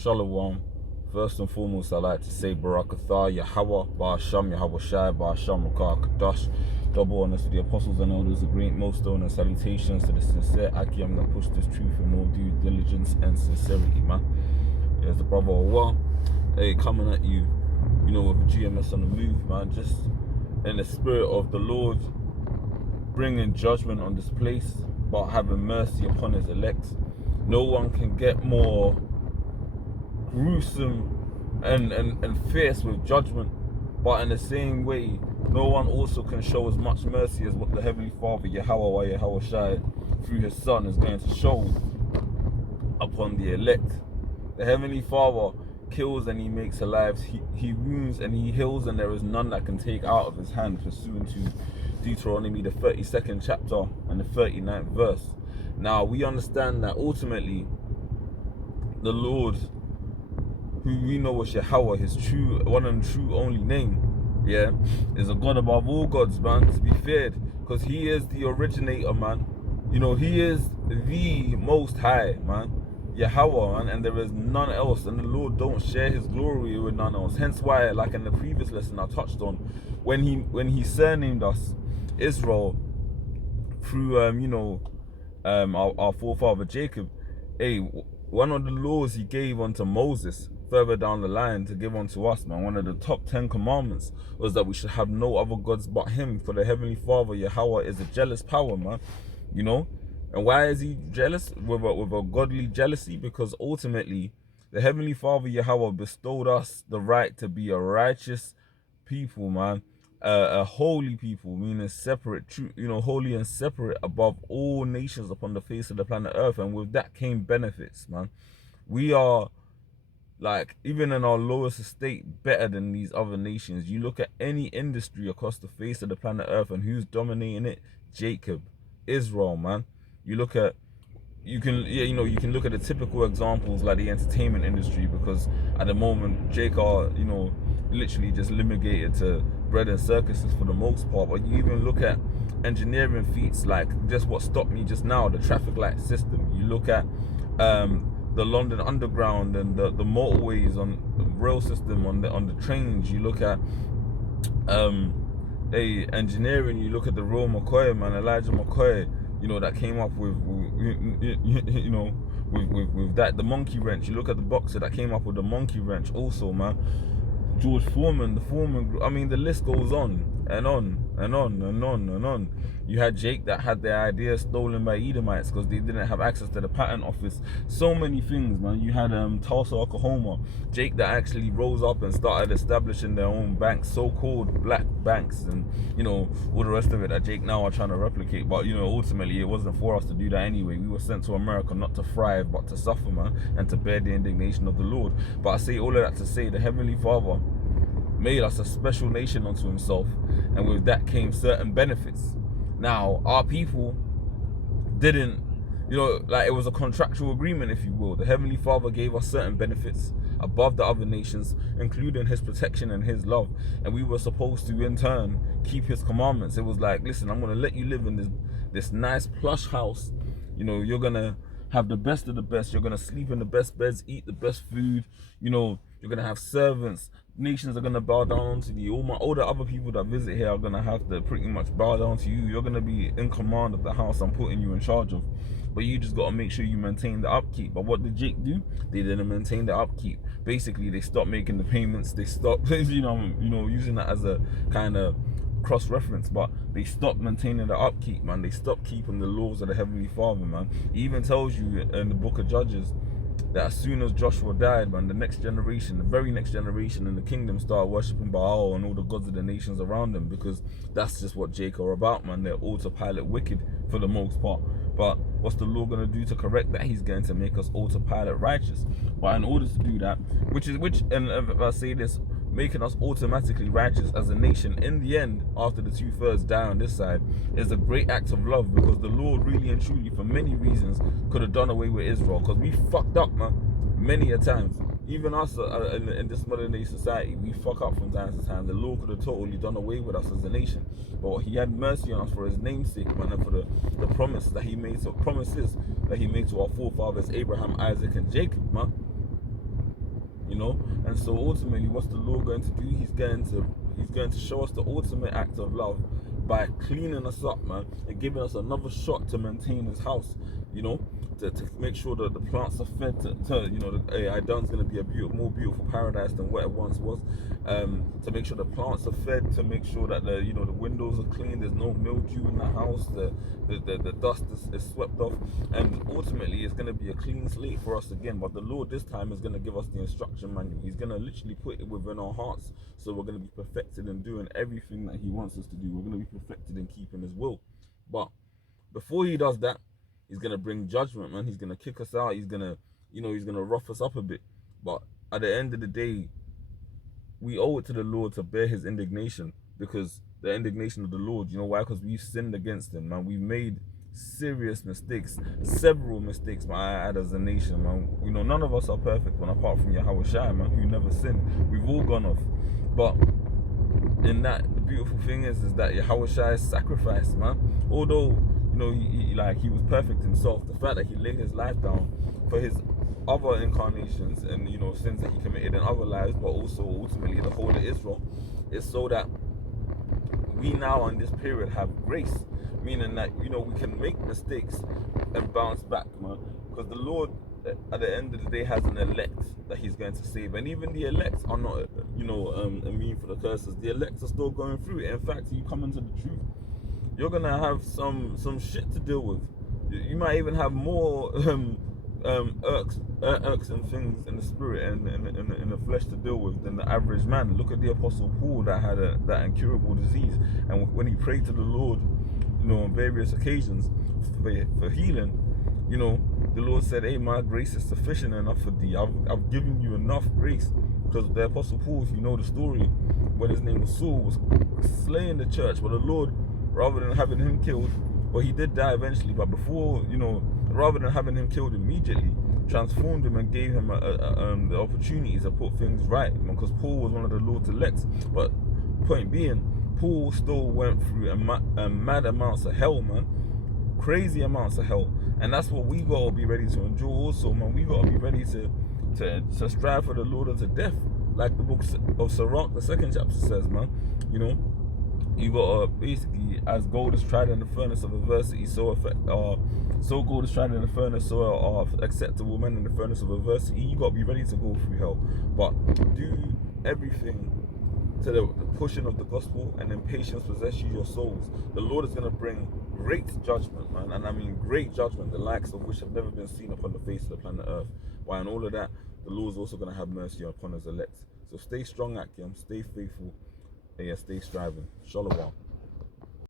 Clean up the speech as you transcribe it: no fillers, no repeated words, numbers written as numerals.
Shalom. First and foremost, I'd like to say Barakatah, Yahawah, Ba'asham, Yahawashi, Ba'asham, Rakah, Kadash. Double honors to the apostles and elders, the great millstone, and salutations to the sincere Akiyam that push this truth with more due diligence and sincerity, man. There's the brother Yahawah, hey, coming at you, with GMS on the move, man. Just in the spirit of the Lord, bringing judgment on this place, but having mercy upon his elect. No one can get more gruesome and fierce with judgment, but in the same way, no one also can show as much mercy as what the Heavenly Father, Yahawah, Yahawashi, through his Son, is going to show upon the elect. The Heavenly Father kills and he makes alive, he wounds and he heals, and there is none that can take out of his hand, pursuant to Deuteronomy, the 32nd chapter and the 39th verse. Now, we understand that ultimately, the Lord, who we know as Yahawah, his true, one and true only name, is a God above all gods, man, to be feared, because he is the originator, man. He is the most high, man, Yahawah, man, and there is none else, and the Lord don't share his glory with none else. Hence why, like in the previous lesson I touched on, when he surnamed us Israel through our forefather Jacob, one of the laws he gave unto Moses further down the line to give unto us, man, one of the top 10 commandments was that we should have no other gods but him, for the Heavenly Father Yahawah is a jealous power, man. And why is he jealous? With a godly jealousy, because ultimately the Heavenly Father Yahawah bestowed us the right to be a righteous people, man, a holy people, meaning separate, true, holy and separate above all nations upon the face of the planet Earth. And with that came benefits, man. We are, like, even in our lowest estate, better than these other nations. You look at any industry across the face of the planet Earth, and who's dominating it? Jacob, Israel, man. You can look at the typical examples like the entertainment industry, because at the moment Jake are literally just litigated to bread and circuses for the most part. But you even look at engineering feats, like just what stopped me just now, the traffic light system. You look at the London Underground and the motorways on the rail system, on the trains. You look at engineering. You look at the Royal McCoy, man, Elijah McCoy, that came up with that, the monkey wrench. You look at the boxer that came up with the monkey wrench also, man. George Foreman, the Foreman, I mean, the list goes on and on and on and on and on. You had Jake that had their ideas stolen by Edomites because they didn't have access to the patent office. So many things, man. You had Tulsa, Oklahoma, Jake that actually rose up and started establishing their own banks, so-called black banks, and all the rest of it that Jake now are trying to replicate. But ultimately it wasn't for us to do that anyway. We were sent to America not to thrive but to suffer, man, and to bear the indignation of the Lord. But I say all of that to say the Heavenly Father made us a special nation unto himself, and with that came certain benefits. Now, our people didn't, like, it was a contractual agreement, if you will. The Heavenly Father gave us certain benefits above the other nations, including his protection and his love, and we were supposed to in turn keep his commandments. It was like, listen, I'm going to let you live in this nice plush house. You're going to have the best of the best. You're going to sleep in the best beds, eat the best food. You're going to have servants. Nations are going to bow down to you. All the other people that visit here are going to have to pretty much bow down to you. You're going to be in command of the house I'm putting you in charge of. But you just got to make sure you maintain the upkeep. But what did Jake do? They didn't maintain the upkeep. Basically, they stopped making the payments. They stopped, using that as a kind of cross-reference, but they stopped maintaining the upkeep, man. They stopped keeping the laws of the Heavenly Father, man. He even tells you in the book of Judges that as soon as Joshua died, man, the next generation, the very next generation in the kingdom started worshipping Baal and all the gods of the nations around them, because that's just what Jacob are about, man. They're autopilot wicked for the most part. But what's the Lord going to do to correct that? He's going to make us autopilot righteous. But in order to do that, which and if I say this, making us automatically righteous as a nation in the end, after the 2/3 die on this side, is a great act of love, because the Lord really and truly, for many reasons, could have done away with Israel, because we fucked up, man, many a times. Even us in this modern day society, we fuck up from time to time. The Lord could have totally done away with us as a nation, but he had mercy on us for his name's sake, man, and for the promises that he made to our forefathers Abraham, Isaac, and Jacob, man. And so ultimately, what's the Lord going to do? He's going to show us the ultimate act of love by cleaning us up, man, and giving us another shot to maintain his house, to make sure that the plants are fed to the Idan's going to be a more beautiful paradise than what it once was, to make sure the plants are fed, to make sure that the windows are clean, there's no mildew in the house, the dust is swept off, and ultimately it's going to be a clean slate for us again. But the Lord this time is going to give us the instruction manual. He's going to literally put it within our hearts, so we're going to be perfected in doing everything that he wants us to do. We're going to be perfected in keeping his will. But before he does that, he's going to bring judgment, man. He's going to kick us out. He's going to he's going to rough us up a bit. But at the end of the day, we owe it to the Lord to bear his indignation, because the indignation of the Lord, why? Because we've sinned against him, man. We've made serious mistakes, several mistakes, man, I add, as a nation, man. None of us are perfect, man, apart from Yahawashi, man, who never sinned. We've all gone off. But in that, the beautiful thing is that Yahawashi's sacrifice, man, although he was perfect himself, the fact that he laid his life down for his other incarnations and sins that he committed in other lives, but also ultimately the whole of Israel, is so that we now in this period have grace, meaning that we can make mistakes and bounce back, man, because the Lord at the end of the day has an elect that he's going to save, and even the elect are not immune for the curses. The elect are still going through it. In fact, you come into the truth, you're gonna have some shit to deal with. You might even have more irksome things in the spirit and in the flesh to deal with than the average man. Look at the Apostle Paul that had that incurable disease, and when he prayed to the Lord, on various occasions for healing, the Lord said, "Hey, my grace is sufficient enough for thee. I've given you enough grace." Because the Apostle Paul, if you know the story, when his name was Saul, was slaying the church, but the Lord, rather than having him killed, well, he did die eventually, but before, rather than having him killed immediately, transformed him and gave him the opportunity to put things right, because Paul was one of the Lord's elect. But point being, Paul still went through mad amounts of hell, man, crazy amounts of hell, and that's what we gotta be ready to endure also, man. We gotta be ready to strive for the Lord unto death, like the book of Sirach, the 2nd chapter says, man. You gotta basically, as gold is tried in the furnace of adversity, so gold is tried in the furnace, so are acceptable men in the furnace of adversity. You gotta be ready to go through hell, but do everything to the pushing of the gospel, and then patience possess you your souls. The Lord is gonna bring great judgment, man, and I mean great judgment, the likes of which have never been seen upon the face of the planet Earth. While in all of that, the Lord is also gonna have mercy upon his elect. So stay strong, Akim, stay faithful, and stay striving. Shalom.